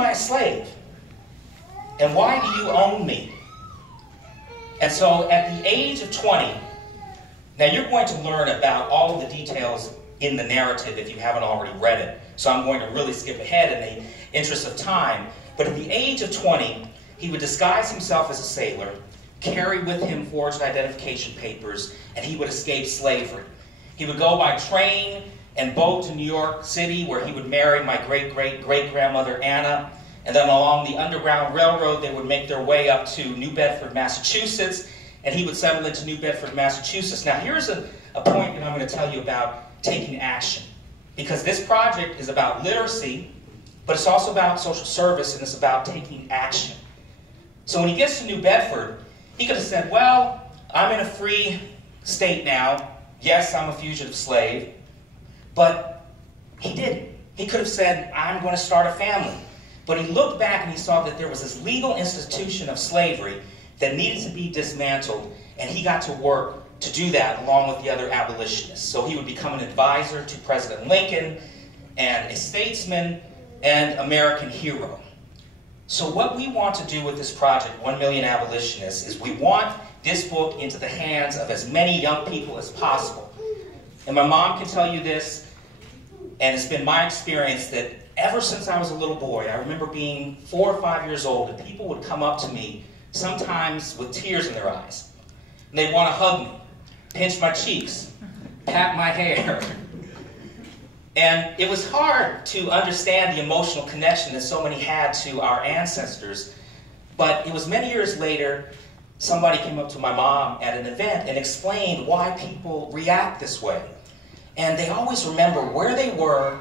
am I a slave? And why do you own me? And so at the age of 20, now you're going to learn about all of the details in the narrative if you haven't already read it. So I'm going to really skip ahead in the interest of time. But at the age of 20, he would disguise himself as a sailor, carry with him forged identification papers, and he would escape slavery. He would go by train and boat to New York City, where he would marry my great-great-great-grandmother Anna. And then along the Underground Railroad, they would make their way up to New Bedford, Massachusetts, and he would settle into New Bedford, Massachusetts. Now here's a point that I'm going to tell you about taking action. Because this project is about literacy, but it's also about social service, and it's about taking action. So when he gets to New Bedford, he could have said, well, I'm in a free state now. Yes, I'm a fugitive slave. But he didn't. He could have said, I'm going to start a family. But he looked back and he saw that there was this legal institution of slavery that needed to be dismantled, and he got to work to do that along with the other abolitionists. So he would become an advisor to President Lincoln and a statesman and American hero. So what we want to do with this project, 1 Million Abolitionists, is we want this book into the hands of as many young people as possible. And my mom can tell you this, and it's been my experience that ever since I was a little boy, I remember being 4 or 5 years old, and people would come up to me, sometimes with tears in their eyes. And they'd want to hug me, pinch my cheeks, pat my hair. And it was hard to understand the emotional connection that so many had to our ancestors. But it was many years later, somebody came up to my mom at an event and explained why people react this way. And they always remember where they were